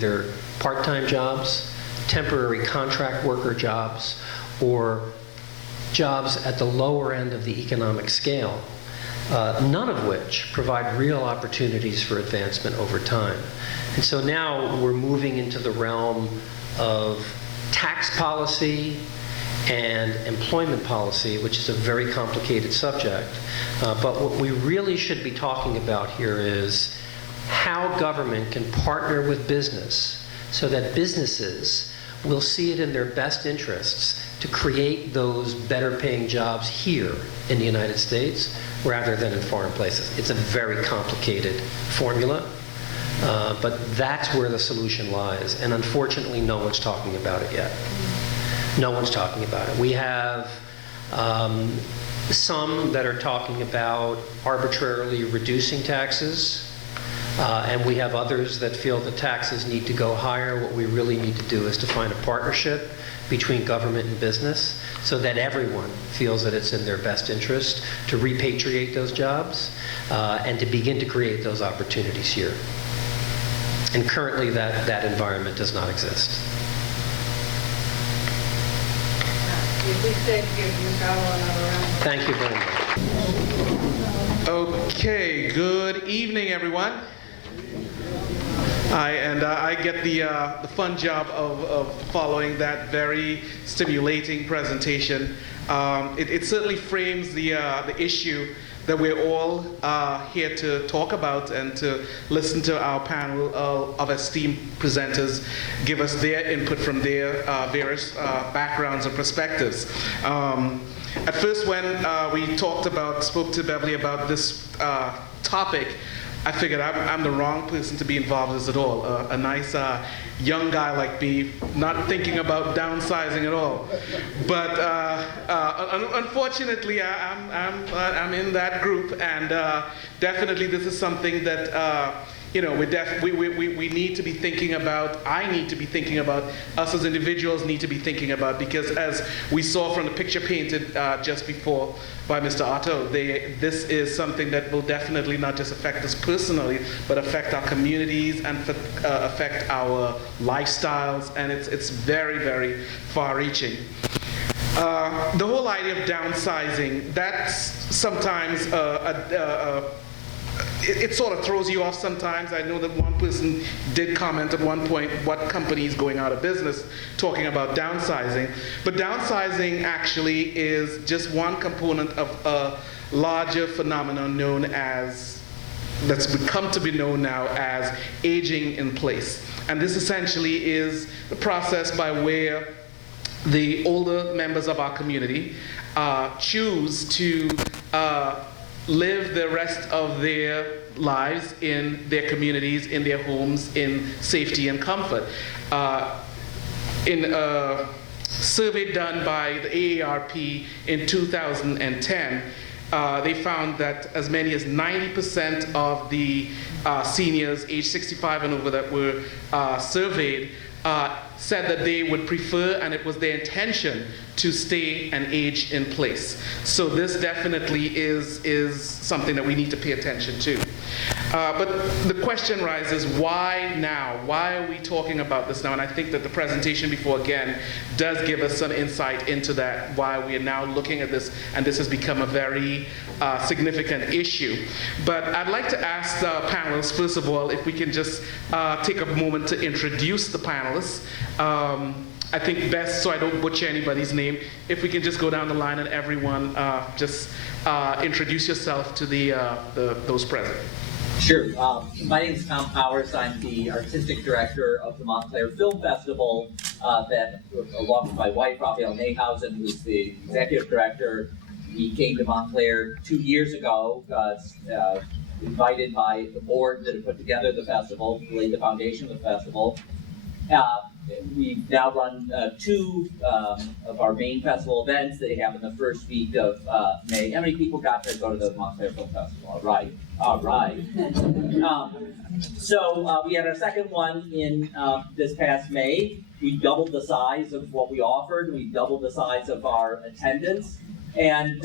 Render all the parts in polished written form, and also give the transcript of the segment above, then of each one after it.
They're part-time jobs, temporary contract worker jobs, or jobs at the lower end of the economic scale, none of which provide real opportunities for advancement over time. And so now we're moving into the realm of tax policy and employment policy, which is a very complicated subject. But what we really should be talking about here is how government can partner with business so that businesses will see it in their best interests to create those better paying jobs here in the United States rather than in foreign places. It's a very complicated formula, but that's where the solution lies. And unfortunately, no one's talking about it yet. No one's talking about it. We have some that are talking about arbitrarily reducing taxes, and we have others that feel the taxes need to go higher. What we really need to do is to find a partnership between government and business so that everyone feels that it's in their best interest to repatriate those jobs and to begin to create those opportunities here. And currently that environment does not exist. Thank you very much. Okay, good evening, everyone. I get the fun job of following that very stimulating presentation. It certainly frames the issue that we're all here to talk about and to listen to our panel of esteemed presenters give us their input from their various backgrounds and perspectives. At first, when we spoke to Beverly about this topic, I figured I'm the wrong person to be involved in this at all. A nice young guy like me, not thinking about downsizing at all. But unfortunately, I'm in that group, and definitely this is something that we need to be thinking about. I need to be thinking about. Us as individuals need to be thinking about, because as we saw from the picture painted just before by Mr. Otto, this is something that will definitely not just affect us personally, but affect our communities and affect our lifestyles, and it's very, very far-reaching. The whole idea of downsizing, that's sometimes it sort of throws you off sometimes. I know that one person did comment at one point, what company is going out of business, talking about downsizing. But downsizing actually is just one component of a larger phenomenon known as, that's become to be known now as aging in place. And this essentially is the process by where the older members of our community choose to live the rest of their lives in their communities, in their homes, in safety and comfort. In a survey done by the AARP in 2010, they found that as many as 90% of the seniors aged 65 and over that were surveyed said that they would prefer, and it was their intention, to stay and age in place. So this definitely is something that we need to pay attention to. But the question rises, why now? Why are we talking about this now? And I think that the presentation before, again, does give us some insight into that, why we are now looking at this, and this has become a very significant issue. But I'd like to ask the panelists, first of all, if we can just take a moment to introduce the panelists. I think best, so I don't butcher anybody's name, if we can just go down the line and everyone just introduce yourself to those present. Sure. My name is Tom Powers. I'm the artistic director of the Montclair Film Festival, that, along with my wife, Raphael Nehausen, who's the executive director. We came to Montclair 2 years ago, invited by the board that had put together the festival, laid the foundation of the festival. We've now run two of our main festival events. They happen the first week of May. How many people got to go to the Montclair Film Festival? All right. All right. So we had our second one in this past May. We doubled the size of what we offered. We doubled the size of our attendance. And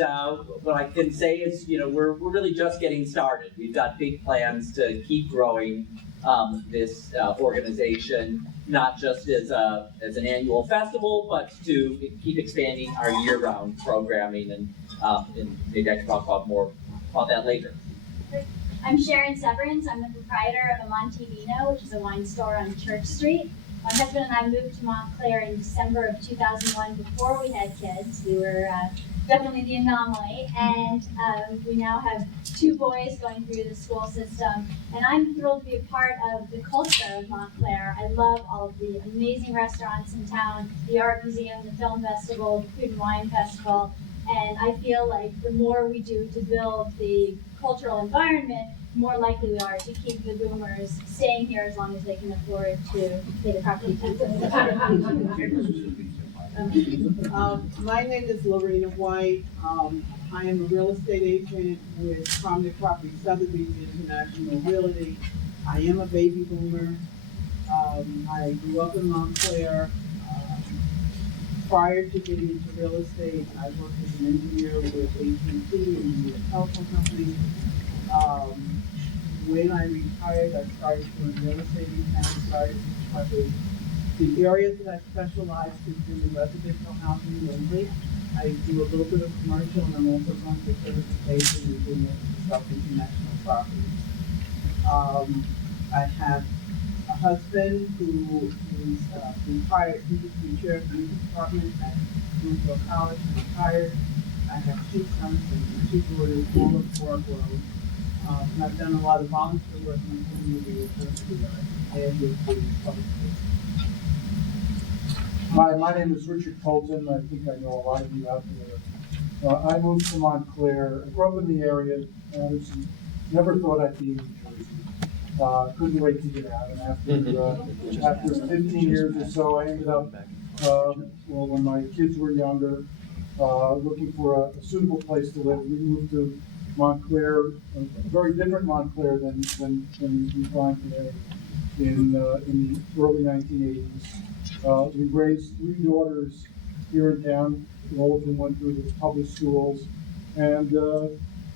what I can say is, we're really just getting started. We've got big plans to keep growing. this organization, not just as an annual festival, but to keep expanding our year-round programming, and maybe I can talk about more about that later. I'm Sharon Severance. I'm the proprietor of a Montevino, which is a wine store on Church Street. My husband and I moved to Montclair in December of 2001 before we had kids. We were definitely the anomaly, and we now have 2 boys going through the school system, and I'm thrilled to be a part of the culture of Montclair. I love all of the amazing restaurants in town, the art museum, the film festival, the food and wine festival, and I feel like the more we do to build the cultural environment, more likely we are to keep the boomers staying here as long as they can afford to pay the property taxes. My name is Lorena White. I am a real estate agent with Prominent Property Sotheby's International Realty. I am a baby boomer. I grew up in Montclair. Prior to getting into real estate, I worked as an engineer with AT&T and a telephone company. When I retired, I started doing real estate in the areas that I specialize is in the residential housing only. I do a little bit of commercial, and I'm also going for certification and doing stuff international property. I have a husband who is retired. He was the chair of the youth department at Montclair College, retired. I have 2 sons and 2 daughters, all of 4 grown. And I've done a lot of volunteer work in the community and with the public schools. Hi, my name is Richard Colton. I think I know a lot of you out there. I moved to Montclair. I grew up in the area. Never thought I'd be in New Jersey. Couldn't wait to get out. And after 15 years or so, I ended up, when my kids were younger, looking for a suitable place to live. We moved to Montclair, a very different Montclair than we find today in the early 1980s. We raised 3 daughters here in town. All of them went through the public schools. And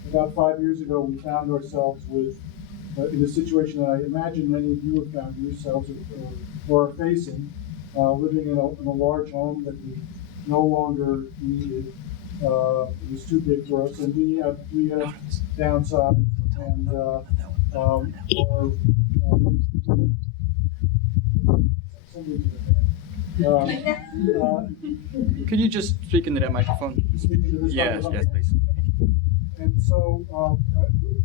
about 5 years ago, we found ourselves in a situation that I imagine many of you have found yourselves or are facing, living in a large home that we no longer needed. It was too big for us, and we have downsized and Could you just speak into that microphone? Yes, please. And so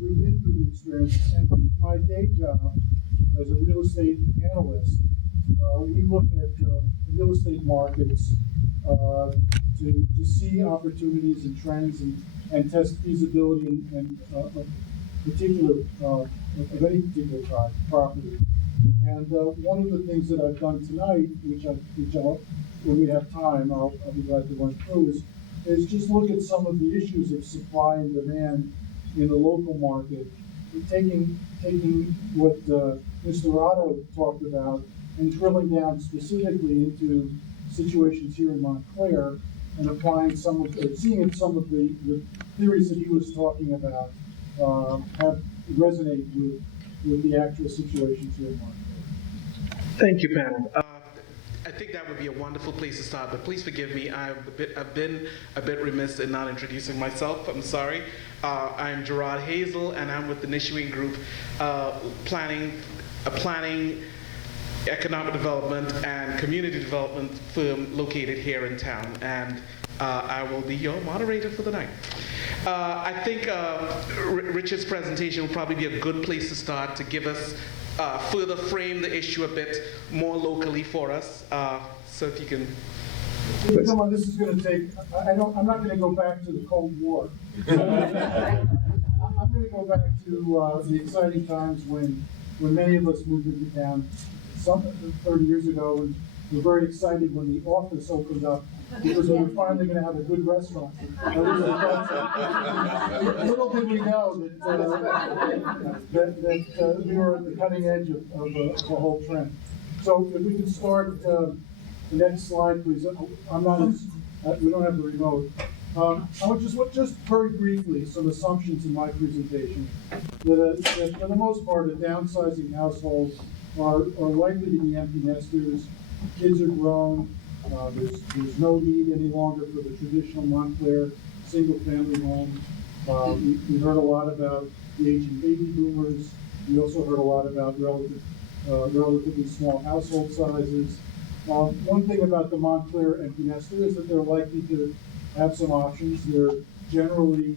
we've been through the experience, and my day job as a real estate analyst, we look at real estate markets to see opportunities and trends and test feasibility and of any particular property. And one of the things that I've done tonight, which when we have time, I'll be glad to run through, is just look at some of the issues of supply and demand in the local market, taking what Mr. Otto talked about and drilling down specifically into situations here in Montclair and applying some of the theories that he was talking about resonate with the actual situations here in Montclair. Thank you, panel. I think that would be a wonderful place to start, but please forgive me. I've been a bit remiss in not introducing myself. I'm sorry. I'm Gerard Hazel, and I'm with the Nishuing Group, planning, economic development, and community development firm located here in town. And I will be your moderator for the night. I think Richard's presentation will probably be a good place to start to give us further frame the issue a bit more locally for us. So if you can. Come on, this is going to take. I'm not going to go back to the Cold War. I'm going to go back to the exciting times when many of us moved into town. 30 years ago, and we're very excited when the office opened up because we were finally going to have a good restaurant. Little did we know that we were at the cutting edge of the whole trend. So if we can start the next slide, please. We don't have the remote. I would just very briefly, some assumptions in my presentation, that for the most part, a downsizing households are likely to be empty nesters. Kids are grown. There's no need any longer for the traditional Montclair single-family home. We heard a lot about the aging baby boomers. We also heard a lot about relatively small household sizes. One thing about the Montclair empty nester is that they're likely to have some options. They're generally,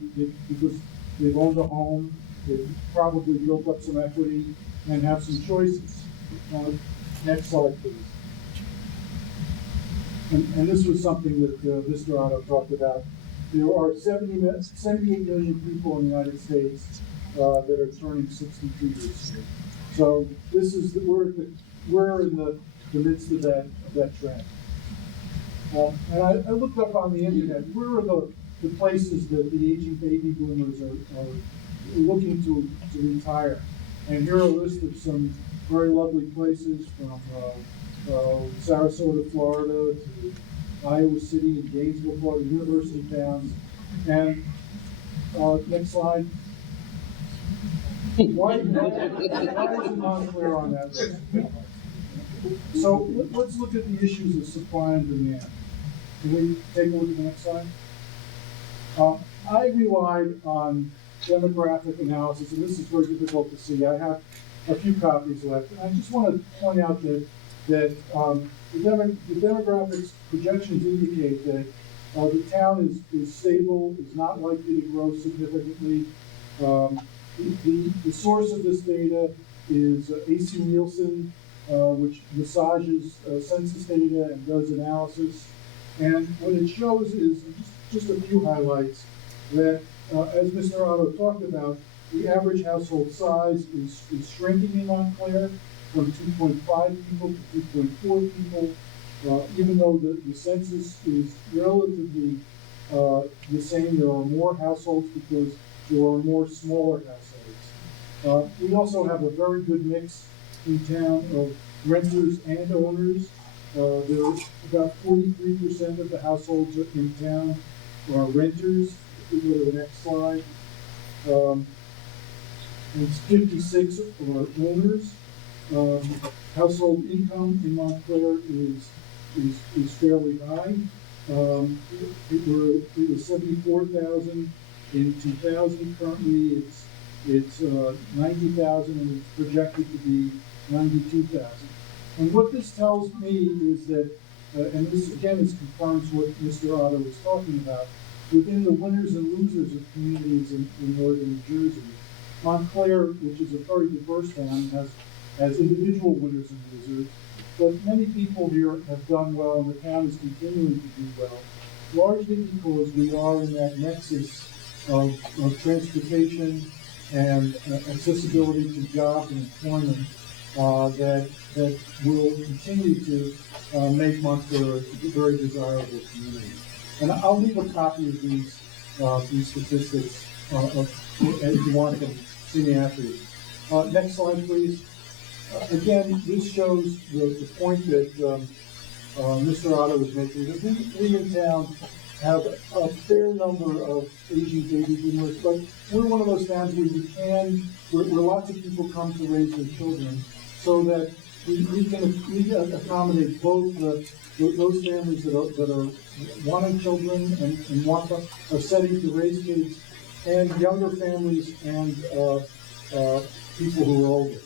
because they've owned a home, they've probably built up some equity and have some choices. Next slide, please. And this was something that Mr. Otto talked about. There are 78 million people in the United States that are turning 62 years soon. So this is we're in the midst of that trend. And I looked up on the internet, where are the places that the aging baby boomers are looking to retire? And here are a list of some very lovely places from Sarasota, Florida, to Iowa City and Gainesville, Florida, university towns. And next slide. Why is Montclair on that list? So let's look at the issues of supply and demand. Can we take a look at the next slide? I relied on demographic analysis, and this is very difficult to see. I have a few copies left. And I just want to point out that the demographics projections indicate that the town is stable, is not likely to grow significantly. The source of this data is AC Nielsen, which massages census data and does analysis. And what it shows is just a few highlights that, as Mr. Otto talked about, the average household size is shrinking in Montclair from 2.5 people to 2.4 people. Even though the census is relatively the same, there are more households because there are more smaller households. We also have a very good mix in town of renters and owners. There are about 43% of the households in town are renters. If we go to the next slide. And 56 are owners. Household income in Montclair is fairly high. It was 74,000 in 2000. Currently, it's 90,000, and it's projected to be 92,000. And what this tells me is that, and this again confirms what Mr. Otto was talking about, within the winners and losers of communities in northern New Jersey, Montclair, which is a very diverse town, has individual winners and losers, but many people here have done well, and the town is continuing to do well, largely because we are in that nexus of transportation and accessibility to jobs and employment that will continue to make Montclair a very desirable community. And I'll leave a copy of these statistics if you want to see me afterwards. Next slide, please. Again, this shows the point that Mr. Otto was making, that we in town have a fair number of aging baby boomers, but we're one of those towns where lots of people come to raise their children, so that we can accommodate both those families that are wanting children and want a setting to raise kids, and younger families and people who are older.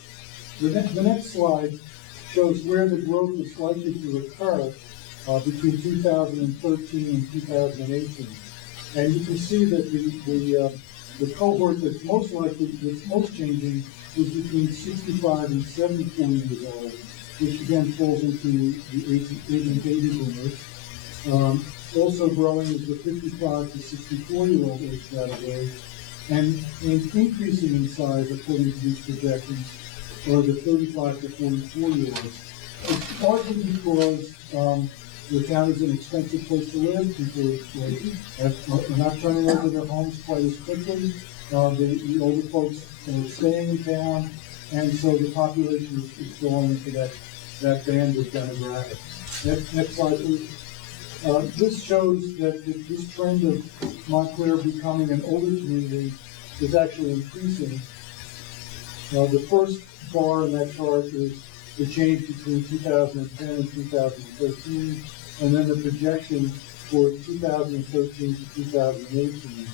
The next slide shows where the growth is likely to occur between 2013 and 2018. And you can see that the cohort that's most changing is between 65 and 74 years old, which again falls into the aging baby boomers. Also growing is the 55 to 64-year-old age category, and increasing in size according to these projections are the 35 to 44-year-olds. It's partly because the town is an expensive place to live. People are not turning over their homes quite as quickly. The older folks are staying in town, and so the population is going into that band of demographics. Next slide, please. This shows that this trend of Montclair becoming an older community is actually increasing. The first bar in that chart is the change between 2010 and 2013, and then the projection for 2013 to 2018.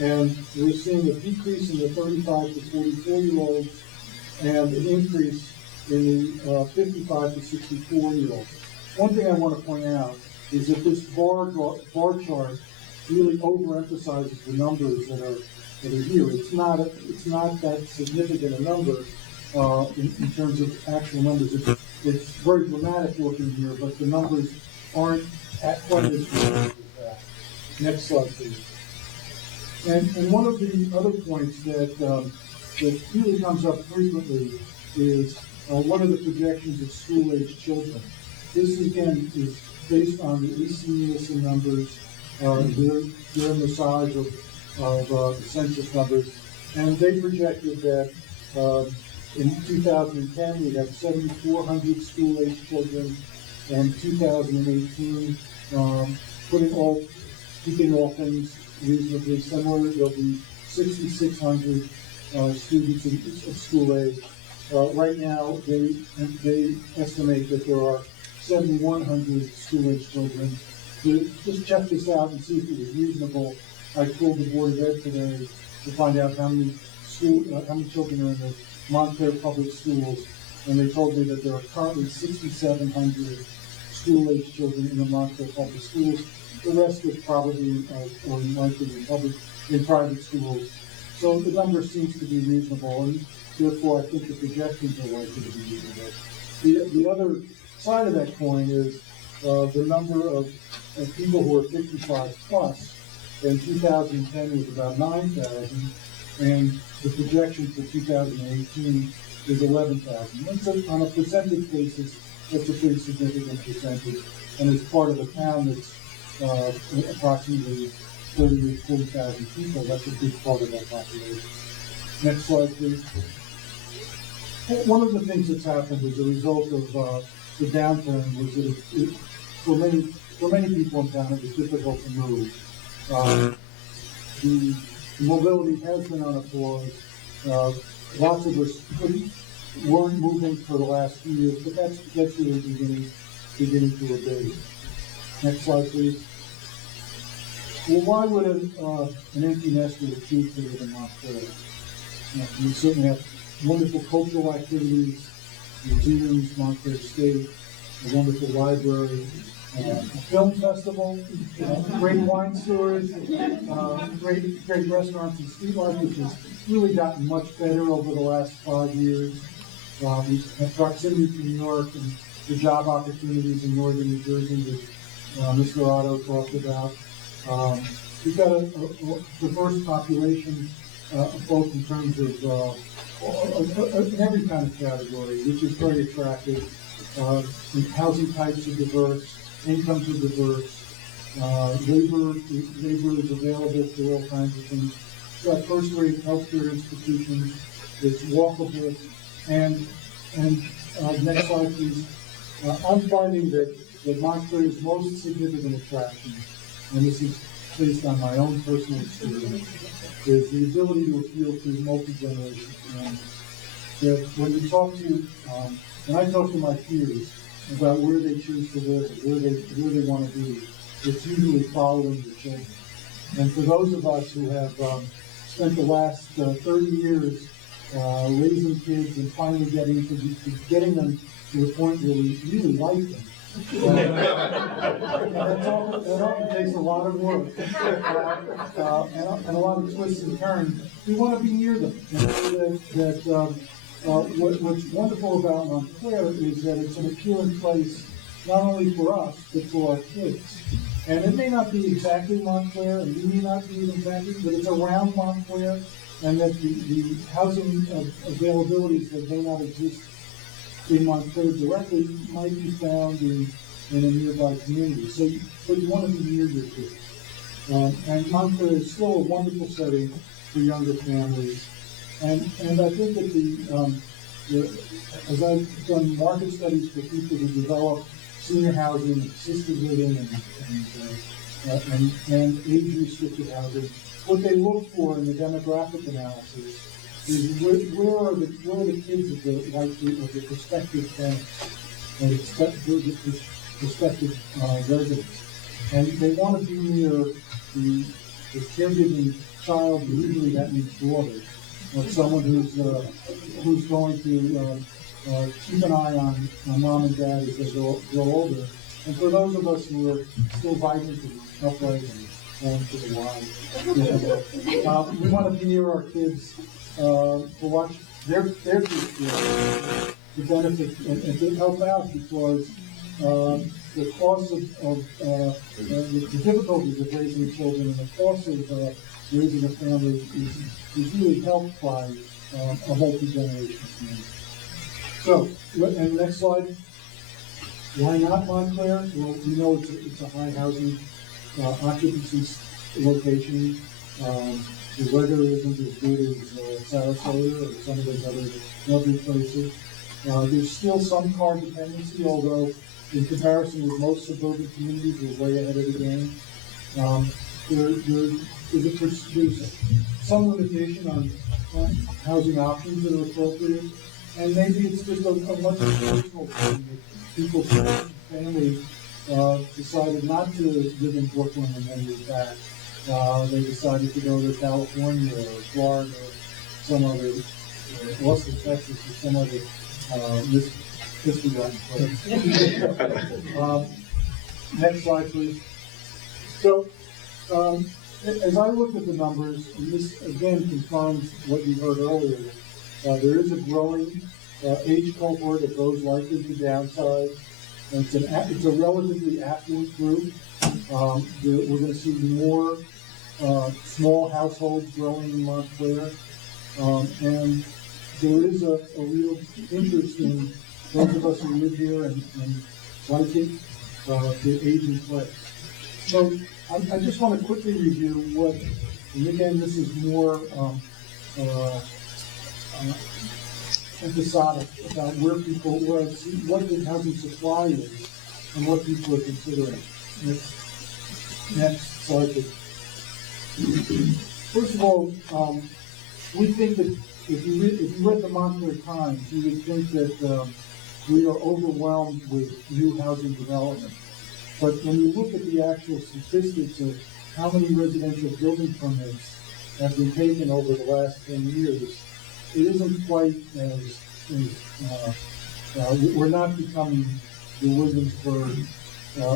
And we're seeing a decrease in the 35 to 44-year-olds and an increase in the 55 to 64-year-olds. One thing I want to point out is that this bar chart really overemphasizes the numbers that are here. It's not that significant a number in terms of actual numbers. It's very dramatic looking here, but the numbers aren't quite as dramatic as that. Next slide, please. And one of the other points that really comes up frequently is what are the projections of school-age children? This again is based on the AC Nielsen numbers, their massage of the census numbers, and they projected that in 2010 we have 7,400 school-age children, and 2018, keeping all things reasonably similar, there'll be 6,600 students of school age. Right now, they estimate that there are 7,100 school-age children. To just check this out and see if it was reasonable, I called the Board of Ed today to find out how many children are in the Montclair public schools, and they told me that there are currently 6,700 school-age children in the Montclair public schools. The rest is probably or likely in private schools. So the number seems to be reasonable, and therefore I think the projections are likely to be reasonable. The other side of that coin is the number of people who are 55 plus. In 2010 was about 9,000, and the projection for 2018 is 11,000. On a percentage basis, that's a pretty significant percentage, and as part of a town that's approximately 30,000 to 40,000 people, that's a big part of that population. Next slide, please. One of the things that's happened as a result of the downturn was that for many people in town, it was difficult to move. The mobility has been on a pause. Lots of us weren't moving for the last few years, but that's really beginning to abate. Next slide, please. Well, why would an empty nester choose to live in Montclair? We certainly have wonderful cultural activities, museums, Montclair State, a wonderful library, a film festival, great wine stores, great restaurants and street life, which has really gotten much better over the last 5 years. We have proximity to New York and the job opportunities in northern New Jersey that Mr. Otto talked about. We've got a diverse population, both in terms of in every kind of category, which is very attractive. Housing types are diverse, incomes are diverse, labor is available for all kinds of things. We've got first-rate healthcare institutions. It's walkable, and next slide, please. I'm finding that Montclair's most significant attraction, and this is based on my own personal experience, is the ability to appeal to multi-generation families. That when you talk to, when I talk to my peers about where they choose to live, where they want to be, it's usually following the children. And for those of us who have spent the last 30 years raising kids and finally getting them to the point where we really like them, that often takes a lot of work and a lot of twists and turns. We want to be near them. What's wonderful about Montclair is that it's an appealing place not only for us, but for our kids. And it may not be exactly Montclair, and we may not be exactly, but it's around Montclair, and that the housing availabilities that may not exist in Montclair directly might be found in a nearby community. So you want to be near your kids. And Montclair is still a wonderful setting for younger families. And I think that as I've done market studies for people who develop senior housing, assisted living, and age-restricted housing. What they look for in the demographic analysis is where are the kids of the prospective parents or the prospective residents, and they want to be near the caregiving child. Usually that means daughter, or someone who's going to keep an eye on mom and dad as they grow older. And for those of us who are still vibrantly upright and going to the line, we want to be near our kids to watch their kids grow, to benefit and to help out, because the cost of the difficulties of raising children and the cost of raising a family is really helped by a multi-generational community. So, and next slide. Why not Montclair? Well, we know it's a high housing occupancy location. The weather isn't as good as Sarasota or some of those other lovely places. There's still some car dependency, although in comparison with most suburban communities, we're way ahead of the game. There's some limitation on housing options that are appropriate, and maybe it's just a much personal thing that people's families decided not to live in Brooklyn and then move back. They decided to go to California or Florida or some other, Austin, Texas, or some other misbegotten place. Next slide, please. So, as I look at the numbers, and this again confirms what you heard earlier, there is a growing age cohort of those likely to downsize. And it's a relatively affluent group. We're going to see more small households growing in Montclair. And there is a real interest in those of us who live here and like it to age in place. So I just want to quickly review what, and again, this is more episodic about what the housing supply is and what people are considering. Next slide, please. First of all, we think that if you read the Montclair Times, you would think that we are overwhelmed with new housing development. But when you look at the actual statistics of how many residential building permits have been taken over the last 10 years, it isn't quite as we're not becoming the Williamsburg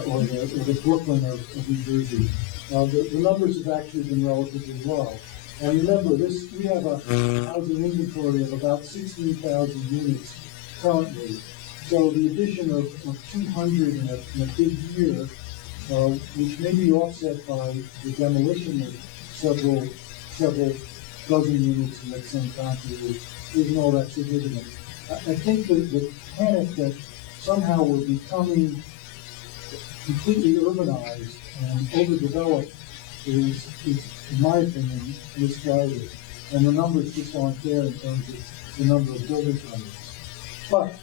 or the Brooklyn of New Jersey. The numbers have actually been relatively low. And remember, we have a housing inventory of about 16,000 units currently. So the addition of 200 in a big year, which may be offset by the demolition of several dozen units in that same time period, isn't all that significant. I think the panic that somehow we're becoming completely urbanized and overdeveloped is, in my opinion, misguided. And the numbers just aren't there in terms of the number of building permits. But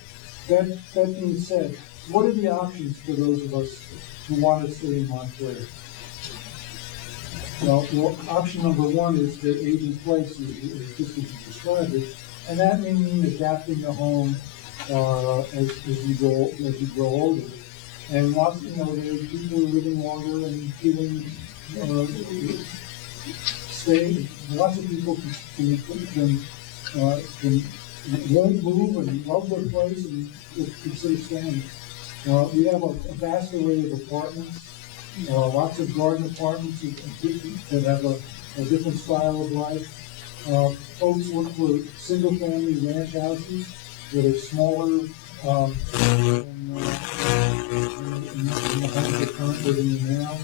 that being said, what are the options for those of us who want to stay in Montclair? Well, option number one is the age in place, just as you described it, and that may mean adapting the home as you grow older. And lots, there are people who are living longer and feeling staying. Lots of people won't move and love their place and consider staying. We have a vast array of apartments, lots of garden apartments that have a different style of life. Folks look for single-family ranch houses that are smaller than the homes they're currently living in now.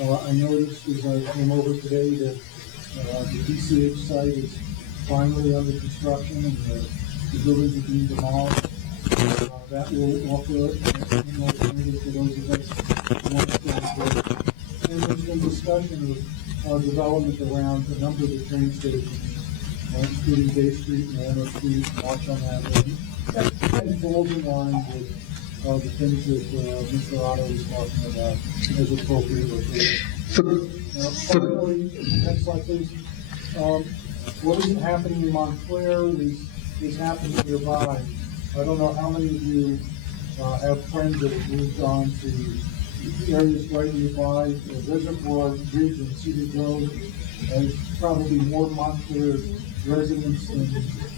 I noticed as I came over today that the DCH site is finally under construction and the buildings are being demolished. That will offer an alternative for those of us who want to stay there. And there's been discussion of development around a number of the train stations, including Bay Street, Manor Street, Marchon Avenue, That falls in line with the things that Mr. Otto was talking about as appropriate location. Finally, next slide, please. What isn't happening in Montclair is happening nearby. I don't know how many of you have friends that have moved on to areas right nearby. The Reservoir Ridge and Cedar Grove has probably more Montclair residents than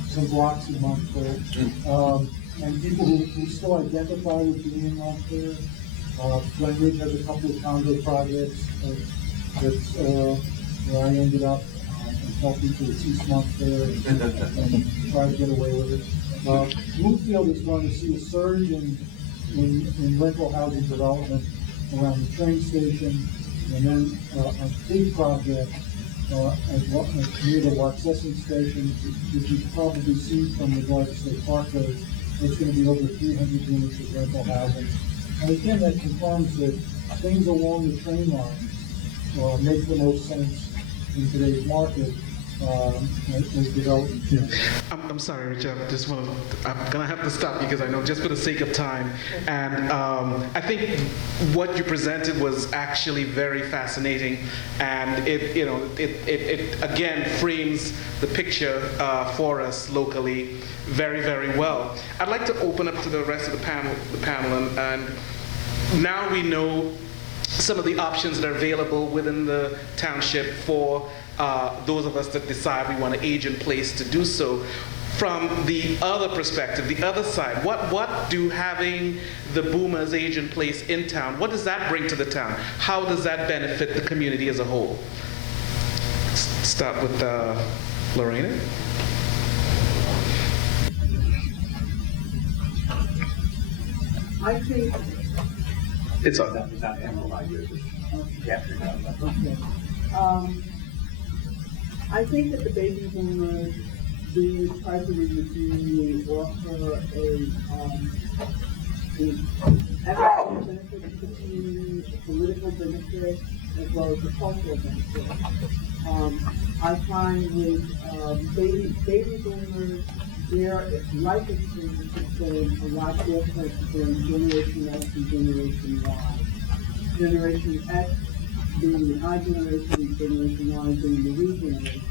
some blocks in Montclair. And people who still identify with being in Montclair. Glenridge has a couple of condo projects that's where I ended up helping to East Montclair and try to get away with it. Bluefield is going to see a surge in rental housing development around the train station, and then a big project near the Waxahachie station, which you've probably seen from the Garden State Parkway. It's going to be over 300 units of rental housing. And again, that confirms that things along the train lines make the most sense in today's market as development. I'm sorry, Rich. I'm gonna have to stop because I know just for the sake of time. And I think what you presented was actually very fascinating, and it again frames the picture for us locally very, very well. I'd like to open up to the rest of the panel, and now we know some of the options that are available within the township for those of us that decide we want to age in place to do so. From the other perspective, the other side, what do having the boomers age in place in town, what does that bring to the town? How does that benefit the community as a whole? Start with Lorena. I think, It's on. I think that the baby boomers being present in the community offer an economic benefit to the community, a political benefit, as well as a cultural benefit. I find with baby boomers, their life experience has been a lot different than Generation X and Generation Y. Generation X being the I generation, Generation Y being the we generation.